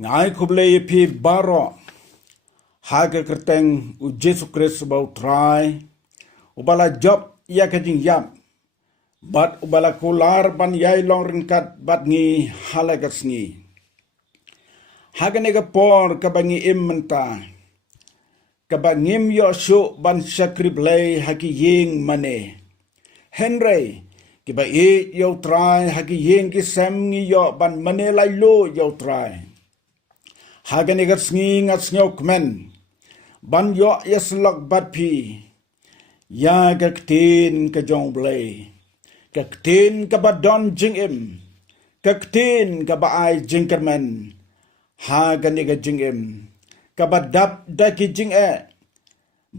Ngai kublai pi baro haga kerteng u Jesu Kristus bau trai ubala job ia kajing yap bat ubala kular ban yai long ringkat bat ngi halagas ngi haga nega por kabangi im menta kabangim yo shu ban sakriblay haki ying mane Henry kiba e yo trai haki ying ki sem ngi yo ban mane lai lo yo trai haga nega sngi ngat snyo kmen ban yo yaslok bat pi ya gaktin ka jong blay gaktin ka badon jing im gaktin ka baay jing kermen haga nega jing im ka badap da ki jing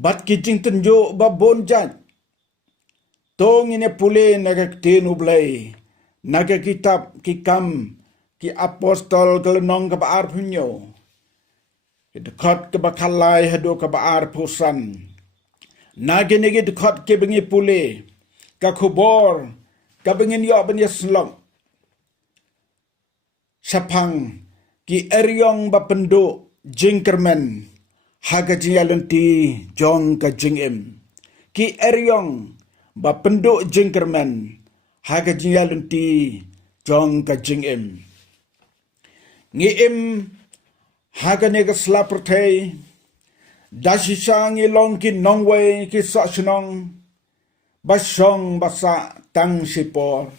bat ki jing tenjo babon jat tong ine pule naga gaktin ublay naga kitab ki kam ki apostol kelenong ka baar punyo dekat ke bakalai hado ke baar pusan nage nege dekat ke bengi pule ka kubor ka bengin yo ben yaslong sapang ki eryong bapendo jingkermen haga jialenti jong ka jingim ki eryong bapendo jingkermen haga jialenti jong ka jingim ngim haga nega slapertay dasisang ilong ki nongway ki sasnong basong basa tang sipor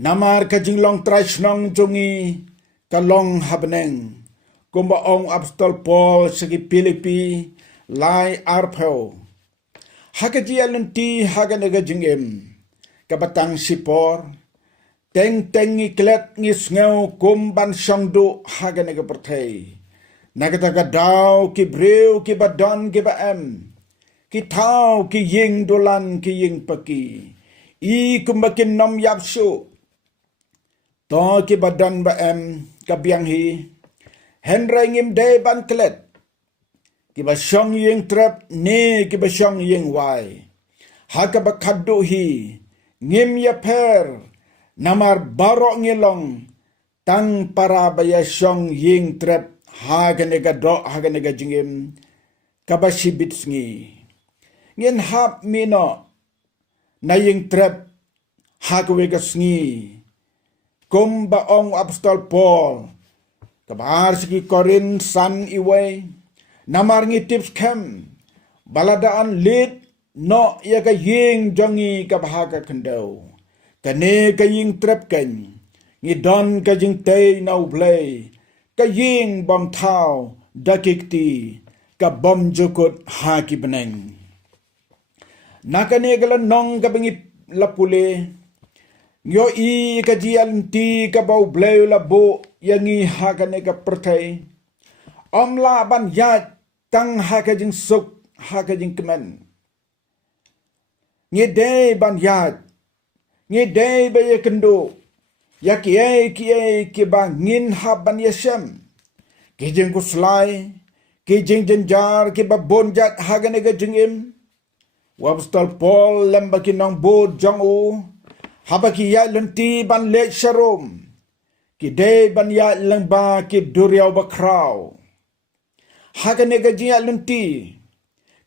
namar ka jinglong trasnong jongi kalong habneng kumba ong apostol Paul segi Filipi lai arpo haga jialenti haga nega jingim kabatang sipor teng ngi klet ngi sngew kumban songdu haga nega pertay nagataga daw ki brew ki badon ki baem ki tau ki ying dolan ki ying paki i kumbakin nom yapsu to ki badan baem kabyang hi henry ngim de ban klet ki ba shong ying trap ne ki ba shong ying wai haga bakadu hi ngim ya per namar barok ngilong tang para baya shong ying trap haga nega do haga nega jingim kabashibit sngi ngin hap mino na ying trap haga wega sngi kumba ong apostol Paul kabar sigi korin san iway namar ngi tips kem baladaan lit no yaga ying jongi kabahaga kendau kane kaying trap ken ngidon kajing tay nau blay kaying bom thao dakikti ka bom jukut haki beneng nakane gala nong ka bengi lapule yo i kajian ti ka bau blay labo yangi hakane ka pertai omla ban yat tang hakajing suk hakajing kemen ngide ban yat ngidei baye kendo ya ki ba ngin haban yesem ki jeng kuslai ki jeng jenjar ki ba bonjat hagane ga jengim wabstal Paul lamba ki nang bod jang u habaki ya lenti ban le sharom ki dei ban ya lamba ki duriau ba kraw hagane ga jeng ya lenti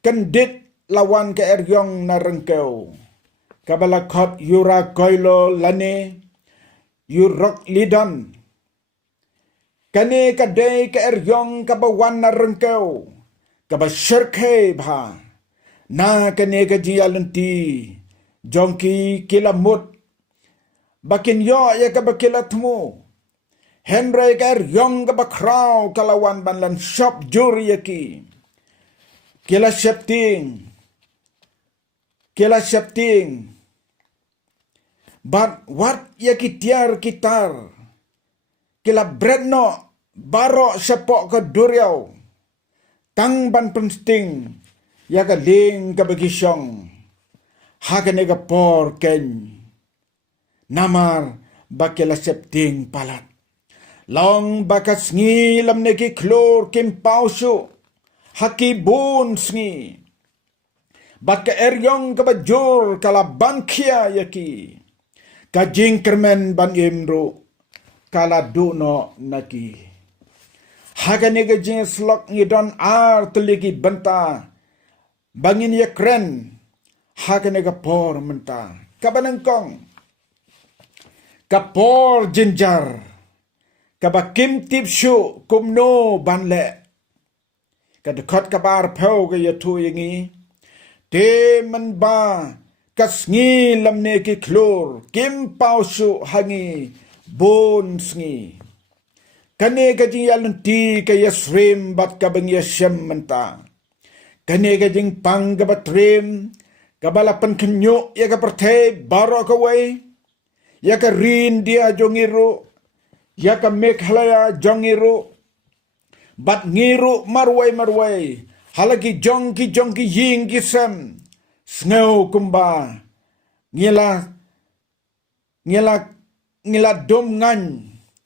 kendit lawan ke eryong na rengkeu kabalakot yura koilo lane yurok lidan kane kadai ka eryong kabawan na rengkeu kabashirke bha na kane ka jialenti jongki kilamut bakin yo ya kabakilatmu henry ka eryong kabakraw kalawan banlan shop juri yaki kila septing but what ya kitiar kitar kila bredno baro sepok ke duriau tang ban pensting ya ka ling ka bagisyong hakane ka por ken namar bakila septing palat long bakas ngi lam neki klor kim pausu haki bun sngi baka eryong kabajur kala bangkia yaki kajing kermen ban imru kala duno naki Hagane ga jing slok ngidon ar tuligi benta. Bangin ya kren. Hagane ga por menta. Kabanengkong. Kapor jinjar. Kabakim tip shu kumno banle. Kadekot kabar pau ga yatu yangi. Te man ba kasngi lamne ki klur. Kim pau shu hangi bon sngi. Kane gajing yalun ti ka yasrim bat kabang yashem menta. Kane gajing pang gabatrim. Kabalapan kenyo ya ka perthe baro kawai. Ya ka rin dia jongiru. Ya ka mekhalaya jongiru. Bat ngiru marway. Halagi jongki ying kisem. Sngaw kumba. Ngila dom ngan.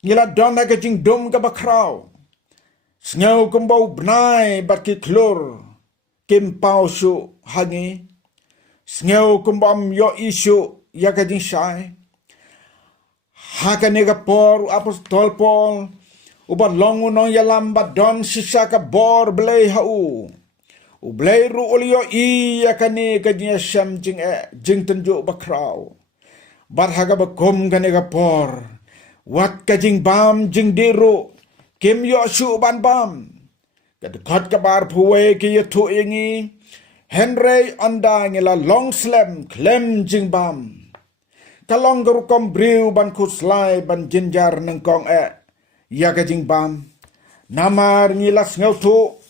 Ngila don na kajing dom ka bakraw. Sngaw kumba ubnay bat ki klur. Kim pao shu hangi. Sngaw kumba yo isu ya kajing syai. Haka nega por apostol Paul. Ubat longu nong yalam bat don sisa ka bor belay hau. Ublay ru ulio i yakani kajing syam jing tenjuk bakraw. Bat haga bakum ka nega por. Wat kajing bam jing diru. Kim yo shu ban bam. Kadekot kabar puwe ki yatu ingi. Henry anda ngila long slam klem jing bam. Kalong garukom briu ban kuslai ban jinjar nengkong ya kajing bam. Namar ngilas ngautu.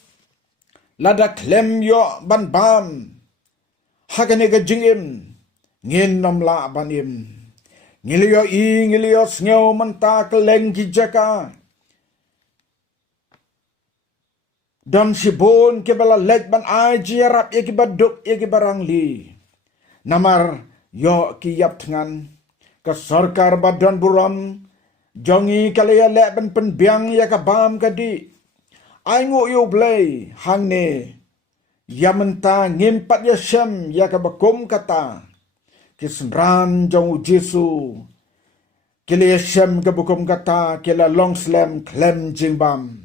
Lada klem yo ban bam. Hagane kajing im. Ngin nomla ban im. Ngiliyo ngiliyo sngaw menta keleng kijaka. Dan sibon kebala lek ban aji arap ya kibaduk ya kibarang li. Namar yo kiyap tengan. Kesorkar badan buram. Jongi kalaya lek ban penbiang ya kabam kadi. Aingu yu blay hang ne. Ya menta ngimpat ya syam ya kabakum kata. Kisenran jong Jesu. Kila ya syam kabakum kata. Kila long slam klem jingbam.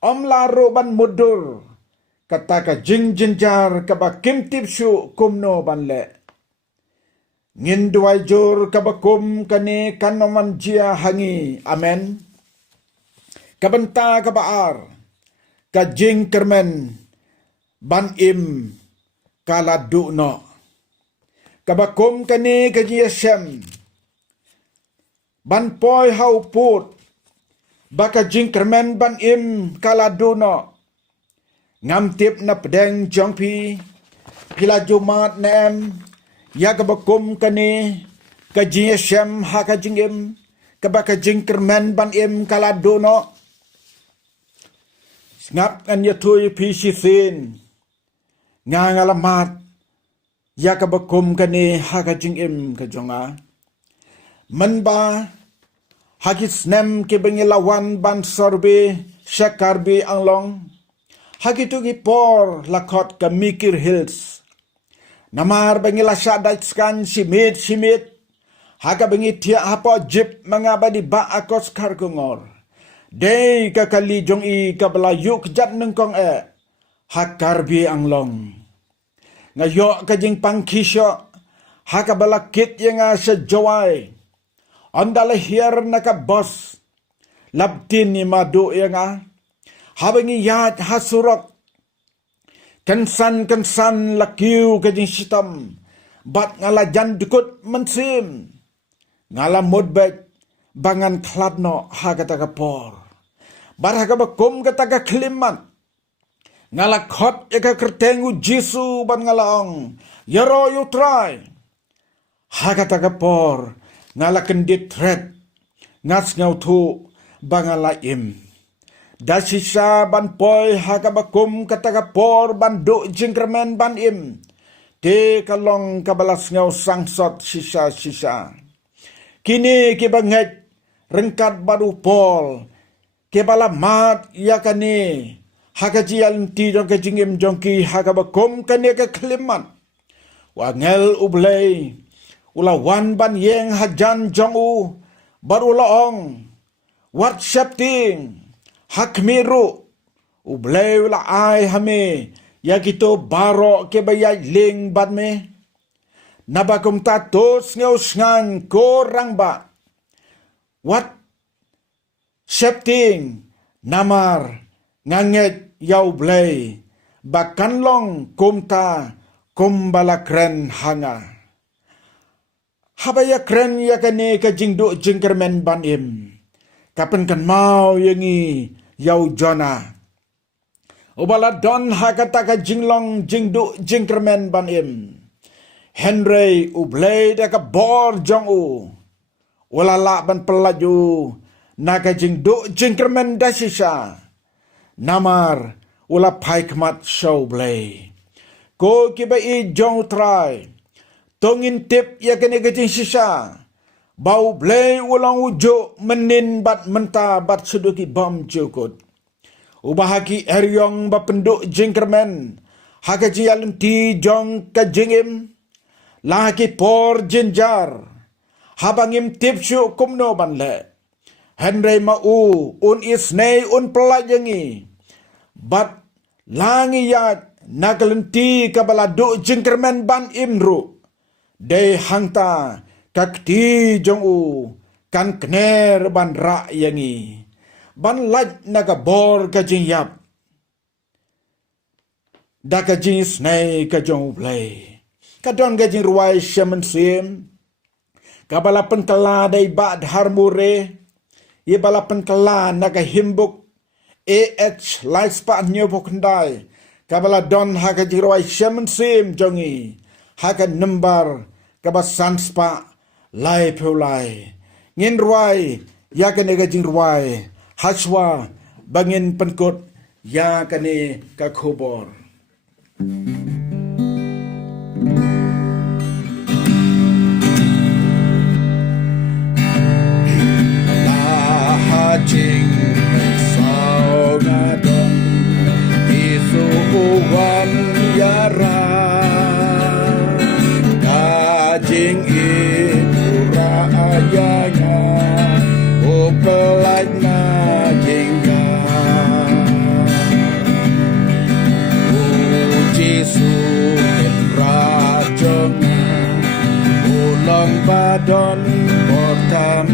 Om laro ban mudur. Kata ka jing jinjar kabakim tipsu kumno ban le. Ngin duai jur kabakum kani kanoman jia hangi. Amen. Kabenta kabaar. Kajing kermen. Ban im. Kaladu no. Kabakum kani kajiyasyam. Ban poi hau put. Baka jing kermen ban im kaladu no. Ngam tip na pedeng jongpi. Pila jumat nem. Ya kabakum kani kajiyasyam haka jing im. Kabaka jing kermen ban im kaladu no. Ngap an yatui pisisin. Ngalamat. Ya kabakum kani haka jing im kajonga. Menba. Hagis nem ke bengilawan ban sorbe syakarbe anglong. Hagitu ki por lakot ke mikir hills. Namar bengila syadat skan simit. Haga bengi tia apa jip mengabadi ba akos karkungor. Day kakali jong i kabelayu kejat nengkong hakarbe anglong. Ngayok kajing pangkisyo. Haka balakit yang sejawai. Andala hiar naka bos. Labtin ni madu yang habangi yat hasurok. Kensan lakiu kajing sitam. Bat ngala jan dukut mensim. Ngala mudbek. Bangan kladno hagata kapor. Bar haga bakum kata kelimat. Ngala khot eka kertengu Jesu ban ngalaong. Yaro you try. Hagata kapor. Ngala kendit red. Ngas ngau tu bangala im. Dasisa ban poi hakabakum kataka por ban do jingkermen ban im. Te kalong kabalas ngau sangsot sisa. Kini kibanget rengkat baru pol. Kebala mat yakani. Hakajial ti dong kejingim jongki hakabakum kani ke keliman. Wangel ublay. Ulawan ban yeng hajan jong u. Baru laong. What ting. hak miru ublay wala ay hame ya kito baro ke bayay ling bad me nabakum tatos ngan korang ba what shepting namar nganget yaw blay bakanlong kumta kumbalakren hanga habaya kren ya kane ka jingdu jingkermen banim kapan kan mau yangi yaw jona ubala don hakata ka jinglong jingdu jingkermen banim Henry ublay da ka bor jong u walala ban pelaju naga jingdu jingkermen dasisa namar ula paikmat show blay ko kiba i jong try tongin tip ya kene gajing sisa bau blay ulang ujo menin bat menta bat suduki bom jukut ubahaki eryong ba penduk jingkermen hakaji alun ti jong ka jingim laki por jinjar habangim tip syu kumno banle Henry mau un isnei un pelajangi bat langi ya nagalenti kabala du jingkermen ban imru de hangta kakti jong u kan kner ban ra yangi ban laj naga bor ka jing yap da ka jing snei ka jong play kadon ka jing ruai shaman sim kabala penkala dai bad harmure ye bala penkala naga himbuk life nyo pokndai kabala don haka jiruai shaman sim jongi haka number kaba sanspa lai pulai ngin ruai ya kane ga jing ruai haswa bangin penkot ya kane ka khobor jing sao ngadon isuwan yara kajing ipura ayanya upelaj na jingga uji sukin rajonga ulang badon portam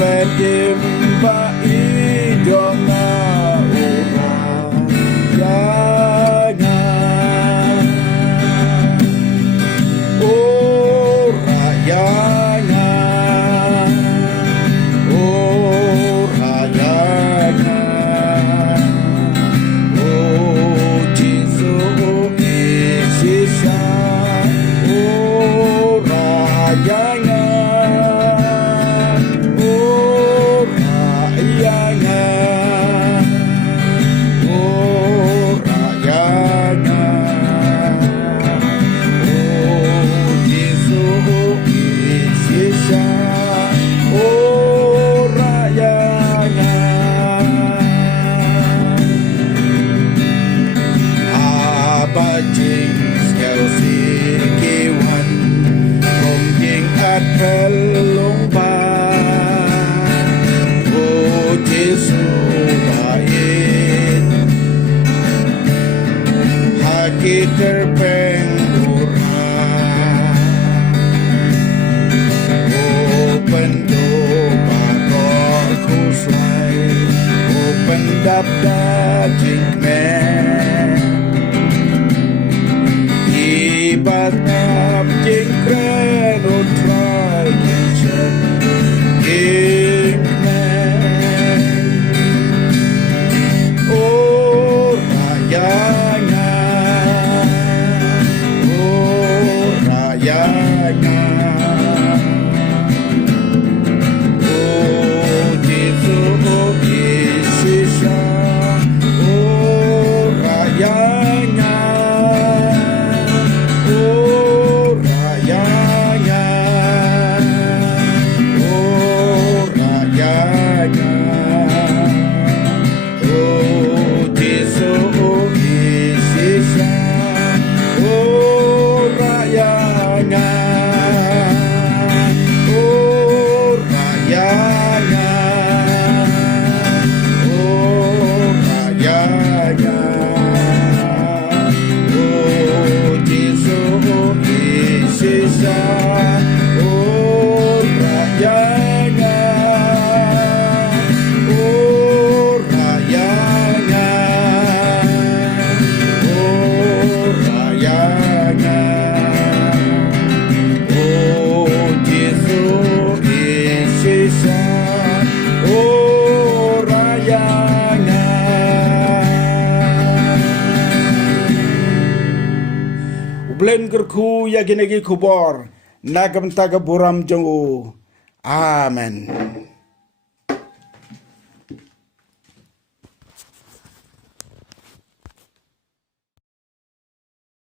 Pedim ba idonga ura yanga ura yanga ura yanga oh Jesus isisa ura yanga Dap daging men ibat ngap jing kredon try kitchen king men oh rayanya oh Jesus oh Blen gerku ya ginegi kubor. Nagam taga buram jongu. Amen.